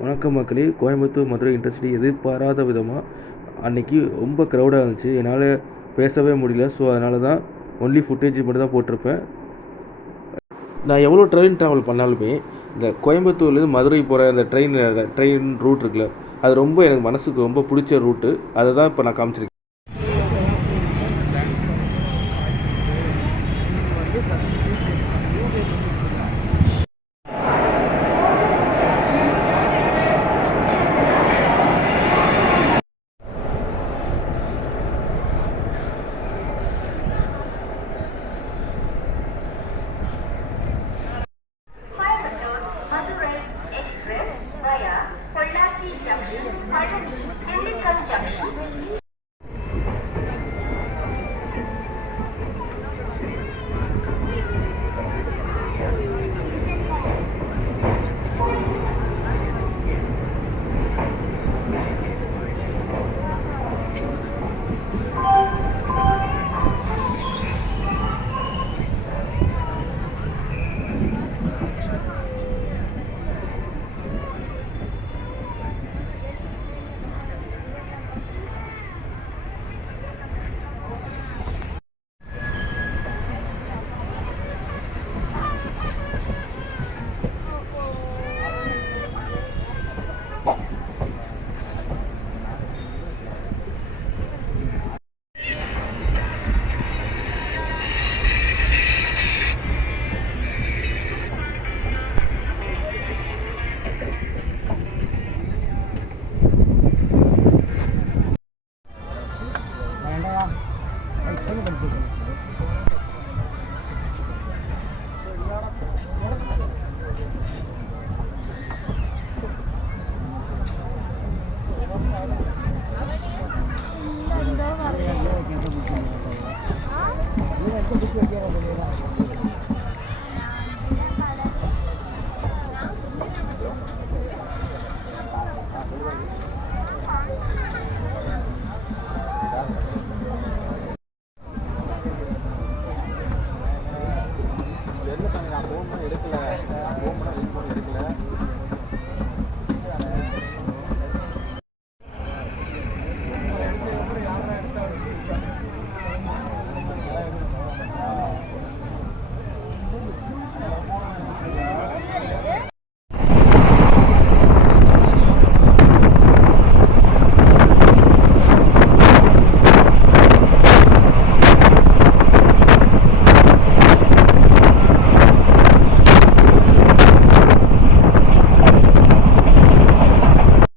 வணக்கம் மக்களே. கோயம்புத்தூர் மதுரை இன்டர்சிட்டி எதிர்பாராத விதமாக அன்னைக்கு ரொம்ப க்ரௌடாக இருந்துச்சு. என்னால் பேசவே முடியல. ஸோ அதனால தான் ஒன்லி ஃபுட்டேஜ் மட்டும் தான் போட்டிருப்பேன். நான் எவ்வளோ ட்ரெயின் ட்ராவல் பண்ணாலுமே இந்த கோயம்புத்தூர்லேருந்து மதுரை போகிற அந்த ட்ரெயின் ட்ரெயின் ரூட் இருக்குல்ல அது ரொம்ப எனக்கு மனசுக்கு ரொம்ப பிடிச்ச ரூட்டு அதை தான் இப்போ நான் காமிச்சிருக்கேன். Coimbatore yaşayacaksın. Para değil, evli kalacaksın. Thank you.